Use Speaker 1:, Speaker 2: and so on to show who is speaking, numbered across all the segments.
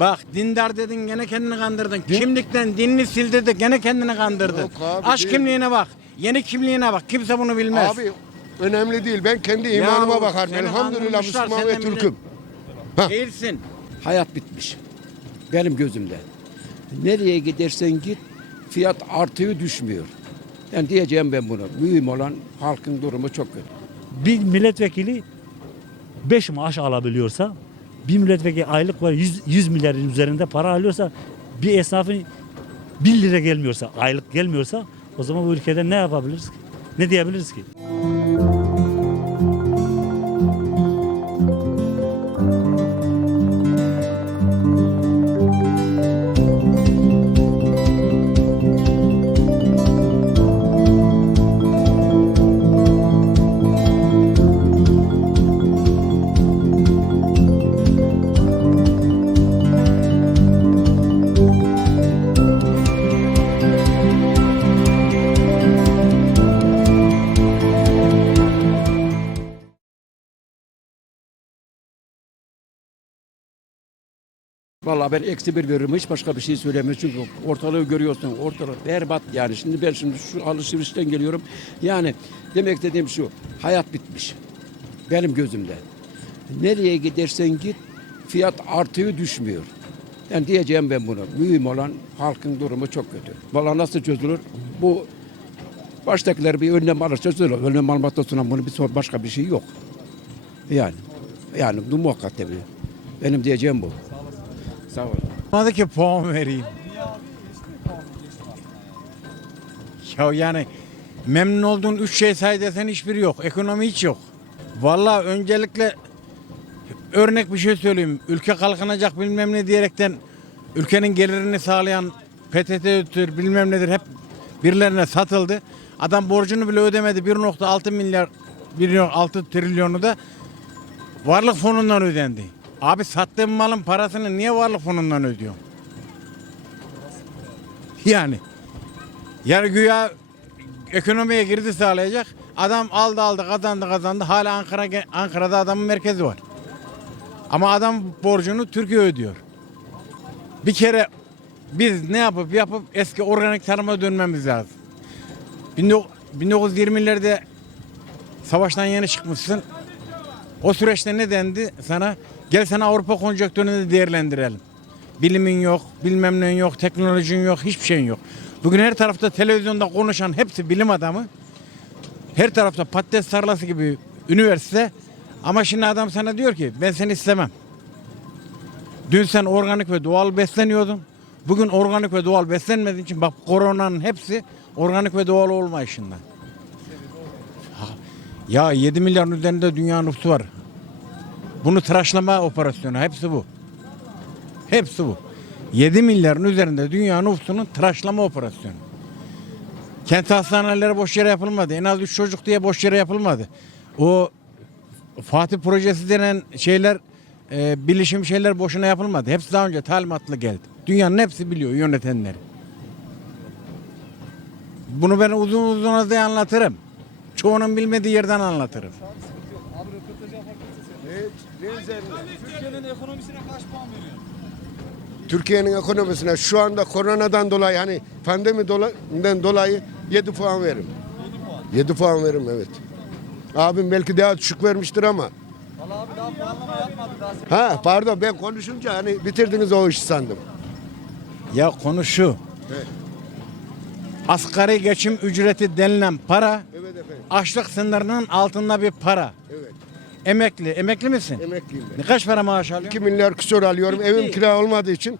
Speaker 1: Bak dindar dedin gene kendini kandırdın. Kimlikten dinini sildirdi gene kendini kandırdın.
Speaker 2: Yok abi,
Speaker 1: Aç
Speaker 2: değil.
Speaker 1: kimliğine bak. Yeni kimliğine bak. Kimse bunu bilmez.
Speaker 2: Abi önemli değil. Ben kendi
Speaker 1: Ya,
Speaker 2: imanıma bakarım.
Speaker 1: seni
Speaker 2: Elhamdülillah Müslüman ve Türk'üm.
Speaker 1: Değilsin.
Speaker 3: Hayat bitmiş. Benim gözümde. Nereye gidersen git fiyat artıyor düşmüyor. Yani diyeceğim ben bunu. Mühim olan halkın durumu çok kötü.
Speaker 4: bir milletvekili 5 maaş alabiliyorsa bir milletvekili aylık var 100, 100 milyarın üzerinde para alıyorsa bir esnafın 1 lira gelmiyorsa aylık gelmiyorsa o zaman bu ülkede ne yapabiliriz ki? Ne diyebiliriz ki?
Speaker 3: Vallahi ben eksi bir veririm hiç başka bir şey söylemiyorum. Çünkü ortalığı görüyorsun ortalık berbat yani. Şimdi ben şimdi şu alışverişten geliyorum. Yani demek istediğim şu hayat bitmiş. Benim gözümde. Nereye gidersen git fiyat artıyor düşmüyor. Yani diyeceğim ben bunu mühim olan halkın durumu çok kötü. Vallahi nasıl çözülür? Bu baştakiler bir önlem alırsa çözülür. Önlem almaktan sonra bunu bir sor başka bir şey yok. Yani yani bu muhakkak tabii. Benim diyeceğim bu olun
Speaker 1: Olmadı ki puan vereyim. Ya yani memnun olduğun üç şey say desen hiçbiri yok. Ekonomi hiç yok. Vallahi öncelikle örnek bir şey söyleyeyim. Ülke kalkınacak bilmem ne diyerekten ülkenin gelirini sağlayan PTT'dir bilmem nedir hep birilerine satıldı. Adam borcunu bile ödemedi. 1.6 milyar 1.6 trilyonu da varlık fonundan ödendi. Abi sattığın malın parasını niye varlık fonundan ödüyorsun? Yani. Yani güya ekonomiye girdi sağlayacak. Adam aldı aldı kazandı kazandı. Hala Ankara Ankara'da adamın merkezi var. Ama adam borcunu Türkiye ödüyor. Bir kere biz ne yapıp yapıp eski organik tarıma dönmemiz lazım. 1920'lerde savaştan yeni çıkmışsın. O süreçte ne dendi sana? Gel sana Avrupa konjonktürünü de değerlendirelim. Bilimin yok, bilmem ne yok, teknolojin yok, hiçbir şeyin yok. Bugün her tarafta televizyonda konuşan hepsi bilim adamı. Her tarafta patates tarlası gibi üniversite. Ama şimdi adam sana diyor ki ben seni istemem. Dün sen organik ve doğal besleniyordun. Bugün organik ve doğal beslenmediğin için bak koronanın hepsi organik ve doğal olmayışından. Ha, Ya 7 milyarın üzerinde dünya nüfusu var. Bunu tıraşlama operasyonu hepsi bu. Hepsi bu. 7 milyarın üzerinde dünya nüfusunun tıraşlama operasyonu. Kent hastaneleri boş yere yapılmadı. En az 3 çocuk diye boş yere yapılmadı. O Fatih projesi denen şeyler e, bilişim şeyler boşuna yapılmadı. Hepsi daha önce talimatlı geldi. Dünyanın hepsi biliyor yönetenleri. Bunu ben uzun uzun da anlatırım. Çoğunun bilmediği yerden anlatırım.
Speaker 5: Türkiye'nin ekonomisine kaç puan veriyor?
Speaker 2: Türkiye'nin ekonomisine şu anda koronadan dolayı hani pandemi dolayından dolayı 7 puan veririm. 7 puan veririm evet. Abim belki daha düşük vermiştir ama.
Speaker 5: Valla abi daha puanlama yapmadı daha.
Speaker 2: Ha pardon ben konuşunca hani bitirdiniz o işi sandım.
Speaker 1: Ya konu şu.
Speaker 2: Evet.
Speaker 1: Asgari geçim ücreti denilen para
Speaker 2: Evet efendim.
Speaker 1: açlık sınırının altında bir para.
Speaker 2: Evet.
Speaker 1: Emekli. Emekli misin?
Speaker 2: Emekliyim ben.
Speaker 1: Ne kaç para maaş
Speaker 2: 2
Speaker 1: alıyorsun?
Speaker 2: milyar küsur alıyorum.
Speaker 1: Bitti.
Speaker 2: Evim kira olmadığı için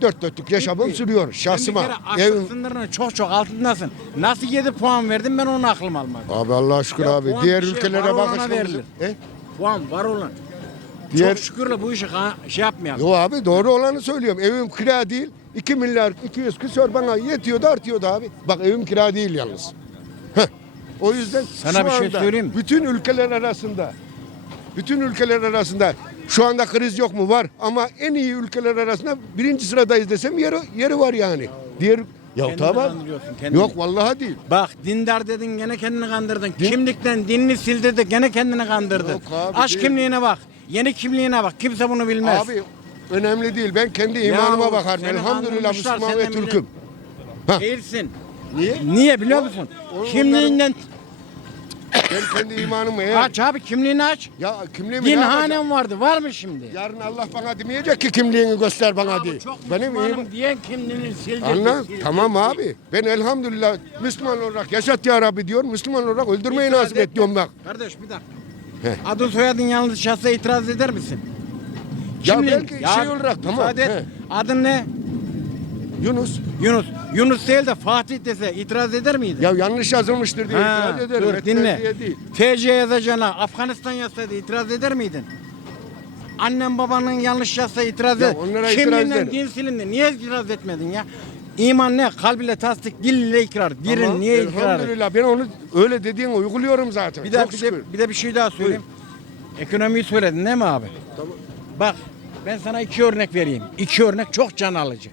Speaker 2: dört dörtlük yaşamım
Speaker 1: Bitti.
Speaker 2: sürüyor.
Speaker 1: Sen bir
Speaker 2: Şahsıma.
Speaker 1: kere açlık
Speaker 2: Evim.
Speaker 1: sınırının çok çok altındasın. Nasıl 7 puan verdin ben onu aklım almadı.
Speaker 2: Abi Allah'a şükür
Speaker 1: Ya
Speaker 2: abi.
Speaker 1: puan
Speaker 2: Diğer
Speaker 1: bir şey,
Speaker 2: ülkelere
Speaker 1: olana
Speaker 2: bakışmamız.
Speaker 1: verilir.
Speaker 2: E?
Speaker 1: Puan var olan.
Speaker 2: Diğer...
Speaker 1: Çok şükürle bu işi ka- şey yapmayalım.
Speaker 2: Yo abi doğru olanı söylüyorum. Evim kira değil. 2 milyar 200 küsur bana yetiyordu artıyordu abi. Bak evim kira değil yalnız. Heh. O yüzden
Speaker 1: Sana
Speaker 2: şu
Speaker 1: bir şey
Speaker 2: anda
Speaker 1: söyleyeyim mi?
Speaker 2: Bütün ülkeler arasında bütün ülkeler arasında şu anda kriz yok mu? Var. Ama en iyi ülkeler arasında birinci sıradayız desem yeri, yeri var yani. Diğer ya
Speaker 1: Kendini
Speaker 2: tamam.
Speaker 1: kandırıyorsun, kendini.
Speaker 2: Yok vallahi değil.
Speaker 1: Bak dindar dedin gene kendini kandırdın. Kimlikten dinini sildirdi gene kendini kandırdın.
Speaker 2: Yok abi,
Speaker 1: Aç
Speaker 2: değil.
Speaker 1: kimliğine bak. Yeni kimliğine bak. Kimse bunu bilmez.
Speaker 2: Abi önemli değil. Ben kendi imanıma
Speaker 1: Yahu
Speaker 2: bakarım.
Speaker 1: seni
Speaker 2: Elhamdülillah
Speaker 1: kandırmışlar,
Speaker 2: Müslüman
Speaker 1: sen
Speaker 2: ve
Speaker 1: de millet-
Speaker 2: Türk'üm. Ha.
Speaker 1: Değilsin.
Speaker 2: Niye?
Speaker 1: Niye biliyor musun? Kimliğinden
Speaker 2: Ben kendi imanımı eğer...
Speaker 1: aç abi kimliğini aç.
Speaker 2: Ya kimliğimi ne yapacağım?
Speaker 1: Dinhanem vardı. Var mı şimdi?
Speaker 2: Yarın Allah bana demeyecek ki kimliğini göster bana diye.
Speaker 1: Çok
Speaker 2: Benim
Speaker 1: Müslümanım
Speaker 2: iman...
Speaker 1: diyen kimliğini sildir.
Speaker 2: Anla
Speaker 1: sildir,
Speaker 2: tamam abi. Ben elhamdülillah Müslüman olarak yaşat ya Rabbi diyorum. Müslüman olarak öldürmeyi
Speaker 1: İtiraz
Speaker 2: nasip et diyorum bak.
Speaker 1: Kardeş bir dakika.
Speaker 2: He.
Speaker 1: Adın soyadın yanlış yazsa itiraz eder misin?
Speaker 2: Ya belki şey olarak, tamam,
Speaker 1: müsaade et.
Speaker 2: he.
Speaker 1: Adın ne?
Speaker 2: Yunus.
Speaker 1: Yunus. Yunus değil de Fatih dese itiraz eder miydin?
Speaker 2: Ya yanlış yazılmıştır diye
Speaker 1: Ha,
Speaker 2: itiraz ederim.
Speaker 1: dur dinle.
Speaker 2: değil.
Speaker 1: TC yazacağına Afganistan yazsaydı itiraz eder miydin? Annem babanın yanlış yazsa itiraz
Speaker 2: Ya
Speaker 1: eder. Kimliğinden din silindi. Niye itiraz etmedin ya? İman ne? Kalb ile tasdik, dil ile ikrar. Dirin
Speaker 2: Ama
Speaker 1: niye ikrar?
Speaker 2: Elhamdülillah ben onu öyle dediğin uyguluyorum zaten.
Speaker 1: Bir de,
Speaker 2: Çok
Speaker 1: bir, de, bir de bir şey daha söyleyeyim. Ekonomiyi söyledin değil mi abi?
Speaker 2: Tamam.
Speaker 1: Bak ben sana iki örnek vereyim. İki örnek çok can alıcı.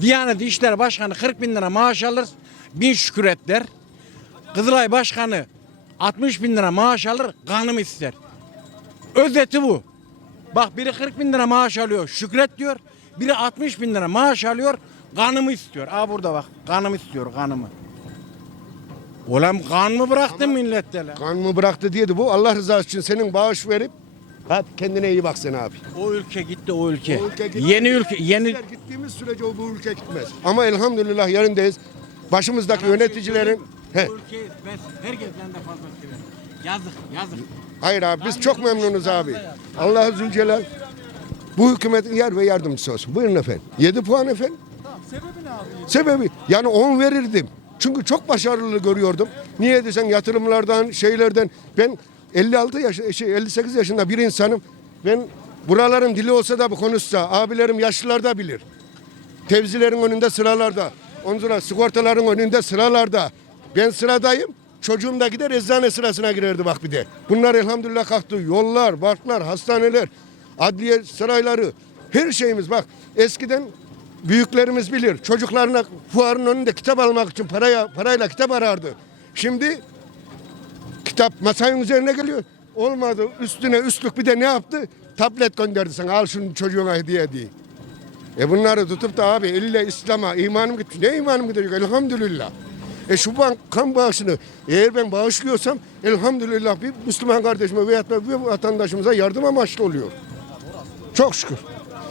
Speaker 1: Diyanet İşleri Başkanı 40 bin lira maaş alır, bin şükür et der. Kızılay Başkanı 60 bin lira maaş alır, kanım ister. Özeti bu. Bak biri 40 bin lira maaş alıyor, şükret diyor. Biri 60 bin lira maaş alıyor, kanımı istiyor. Aa burada bak, kanımı istiyor, kanımı. Ulan kan mı bıraktın millette lan?
Speaker 2: Kanımı bıraktı diyedi bu. Allah rızası için senin bağış verip hadi kendine iyi bak sen abi.
Speaker 1: O ülke gitti o ülke.
Speaker 2: O ülke gitti.
Speaker 1: Yeni ülke, yeni
Speaker 2: Bizler gittiğimiz sürece o bu ülke gitmez. Ama elhamdülillah yerindeyiz. Başımızdaki yöneticilerin He.
Speaker 1: Bu ülkeyi ben herkesten de fazla severim. Yazık, yazık.
Speaker 2: Hayır abi biz çok memnunuz abi. Allah Zülcelal bu hükümetin yer ve yardımcısı olsun. Buyurun efendim. 7 puan efendim.
Speaker 5: Tamam sebebi ne abi?
Speaker 2: Sebebi yani 10 verirdim. Çünkü çok başarılı görüyordum. Niye desen yatırımlardan, şeylerden. Ben 56 yaş, şey 58 yaşında bir insanım. Ben buraların dili olsa da bu konuşsa, abilerim yaşlılar da bilir. Tevzilerin önünde sıralarda. Ondan sigortaların önünde sıralarda. Ben sıradayım. Çocuğum da gider eczane sırasına girerdi bak bir de. Bunlar elhamdülillah kalktı. Yollar, parklar, hastaneler, adliye sarayları. Her şeyimiz bak. Eskiden büyüklerimiz bilir. Çocuklarına fuarın önünde kitap almak için paraya, parayla kitap arardı. Şimdi kitap masanın üzerine geliyor. Olmadı. Üstüne üstlük bir de ne yaptı? Tablet gönderdi sana. Al şunu çocuğuna hediye diye. E bunları tutup da abi elle İslam'a imanım gitmiş. Ne imanım gidecek elhamdülillah. E şu bank kan bağışını eğer ben bağışlıyorsam elhamdülillah bir Müslüman kardeşime veyahut da bir vatandaşımıza yardım amaçlı oluyor. Çok şükür.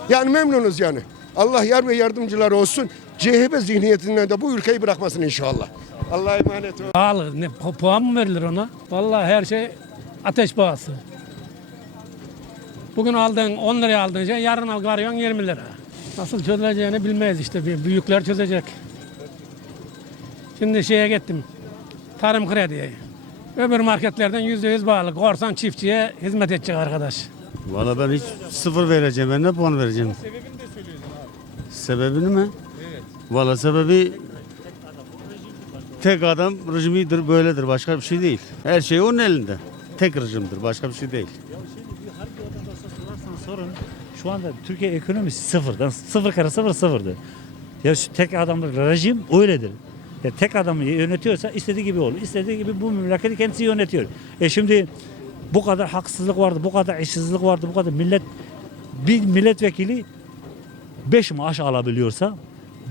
Speaker 2: Yani memnunuz yani. Allah yar ve yardımcıları olsun. CHP zihniyetinden de bu ülkeyi bırakmasın inşallah. Allah'a emanet olun.
Speaker 6: Pahalı. Ne, pu- puan mı verilir ona? Vallahi her şey ateş pahası. Bugün aldığın 10 liraya aldığın şey yarın al varıyorsun 20 lira. Nasıl çözüleceğini bilmeyiz işte. Bir Büyükler çözecek. Şimdi şeye gittim. Tarım krediye. Öbür marketlerden yüzde yüz bağlı. Korsan çiftçiye hizmet edecek arkadaş.
Speaker 7: Valla ben hiç sıfır vereceğim. Ben ne puan vereceğim? Sebebini de söylüyorsun abi. Sebebini mi? Valla sebebi tek adam rejimidir böyledir. Başka bir şey değil. Her şey onun elinde. Tek rejimdir. Başka bir şey değil.
Speaker 4: Sorarsan sorun. Şu anda Türkiye ekonomisi sıfırdan sıfır kare sıfır sıfırdı. Ya şu tek adamlık rejim öyledir. Ya tek adam yönetiyorsa istediği gibi olur. İstediği gibi bu memleketi kendisi yönetiyor. E şimdi bu kadar haksızlık vardı, bu kadar işsizlik vardı, bu kadar millet bir milletvekili 5 maaş alabiliyorsa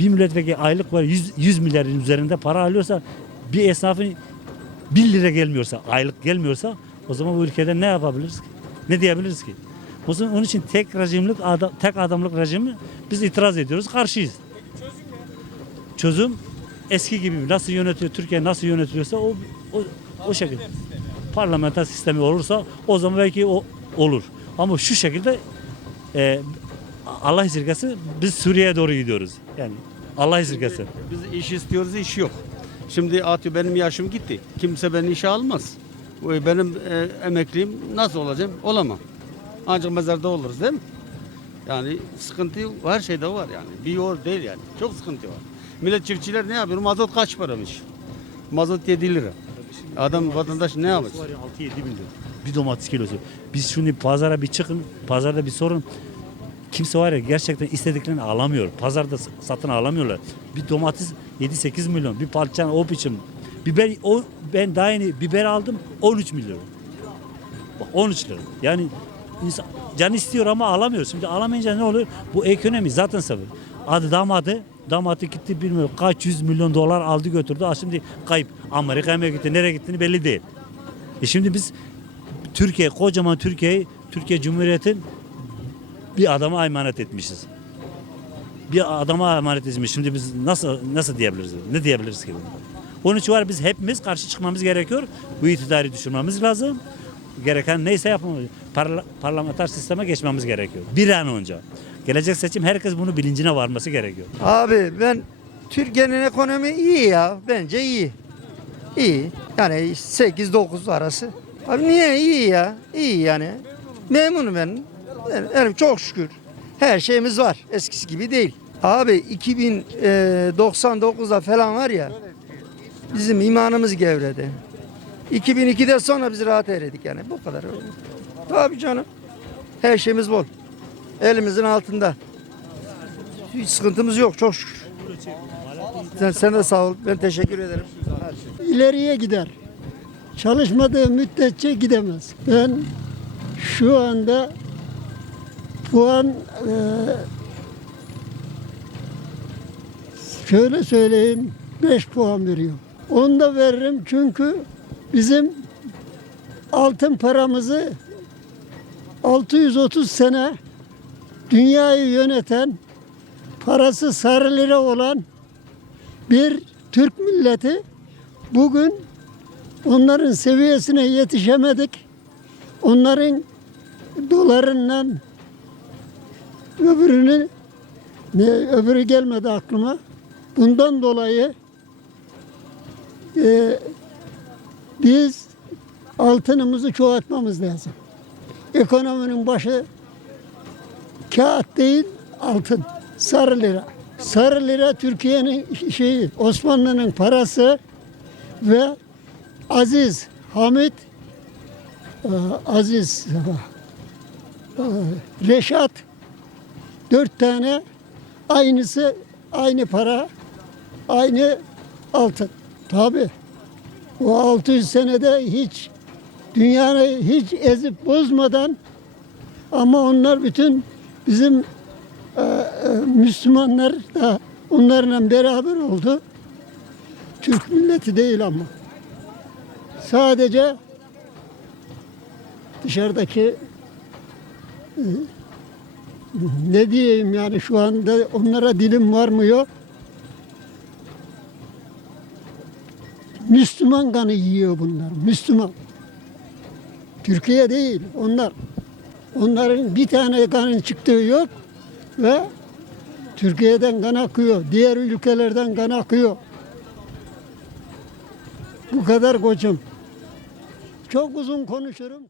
Speaker 4: bir milletvekili aylık var 100, 100 milyarın üzerinde para alıyorsa bir esnafın 1 lira gelmiyorsa aylık gelmiyorsa o zaman bu ülkede ne yapabiliriz ki? Ne diyebiliriz ki? O zaman onun için tek rejimlik adam, tek adamlık rejimi biz itiraz ediyoruz, karşıyız. Çözüm eski gibi nasıl yönetiyor Türkiye nasıl yönetiliyorsa o o, o şekilde. Parlamenter sistemi olursa o zaman belki o olur. Ama şu şekilde e, Allah esirgesin biz Suriye'ye doğru gidiyoruz. Yani Allah esirgesin.
Speaker 7: Biz iş istiyoruz, iş yok. Şimdi atıyor benim yaşım gitti. Kimse beni işe almaz. Benim e, emekliyim nasıl olacağım? Olamam. Ancak mezarda oluruz değil mi? Yani sıkıntı her şeyde var yani. Bir yol değil yani. Çok sıkıntı var. Millet çiftçiler ne yapıyor? Mazot kaç paramış? Mazot 7 lira. Adam vatandaş ne yapacak?
Speaker 4: Var ya 6-7 bin lira. Bir domates kilosu. Biz şimdi pazara bir çıkın. Pazarda bir sorun. Kimse var ya gerçekten istediklerini alamıyor. Pazarda satın alamıyorlar. Bir domates 7-8 milyon. Bir patlıcan o biçim. Biber o ben daha yeni biber aldım 13 milyon. Bak 13 lira. Yani insan can istiyor ama alamıyor. Şimdi alamayınca ne oluyor? Bu ekonomi zaten sebep. Adı damadı Damatı gitti bilmiyorum kaç yüz milyon dolar aldı götürdü. Ha şimdi kayıp. Amerika'ya mı gitti nereye gittiğini belli değil. E şimdi biz Türkiye kocaman Türkiye'yi Türkiye Cumhuriyeti'nin bir adama emanet etmişiz. Bir adama emanet etmiş. Şimdi biz nasıl nasıl diyebiliriz? Ne diyebiliriz ki? Onun için var biz hepimiz karşı çıkmamız gerekiyor. Bu iktidarı düşürmemiz lazım. Gereken neyse yapmamız. Parla, parlamenter sisteme geçmemiz gerekiyor. Bir an önce. Gelecek seçim herkes bunu bilincine varması gerekiyor.
Speaker 8: Abi ben Türkiye'nin ekonomi iyi ya. Bence iyi. İyi. Yani 8-9 arası. Abi niye iyi ya? İyi yani. Memnunum ben. Yani çok şükür. Her şeyimiz var. Eskisi gibi değil. Abi 2099'da falan var ya. Bizim imanımız gevredi. 2002'de sonra biz rahat eredik yani. Bu kadar. Tabii canım. Her şeyimiz bol. Elimizin altında. Hiç sıkıntımız yok çok şükür. Sen, sen de sağ ol. Ben teşekkür ederim.
Speaker 9: ileriye gider. Çalışmadığı müddetçe gidemez. Ben şu anda puan e, şöyle söyleyeyim 5 puan veriyor. Onu da veririm çünkü bizim altın paramızı 630 sene dünyayı yöneten parası sarı lira olan bir Türk milleti bugün onların seviyesine yetişemedik. Onların dolarından öbürünü ne öbürü gelmedi aklıma. Bundan dolayı e, biz altınımızı çoğaltmamız lazım. Ekonominin başı kağıt değil altın. Sarı lira. Sarı lira Türkiye'nin şeyi Osmanlı'nın parası ve Aziz Hamit e, Aziz e, Reşat dört tane aynısı aynı para aynı altın. Tabi o 600 senede hiç dünyanı hiç ezip bozmadan ama onlar bütün bizim e, e, Müslümanlar da onlarla beraber oldu. Türk milleti değil ama. Sadece dışarıdaki e, ne diyeyim yani şu anda onlara dilim varmıyor. Müslüman kanı yiyor bunlar. Müslüman. Türkiye değil onlar. Onların bir tane kanın çıktığı yok ve Türkiye'den kan akıyor. Diğer ülkelerden kan akıyor. Bu kadar koçum. Çok uzun konuşurum.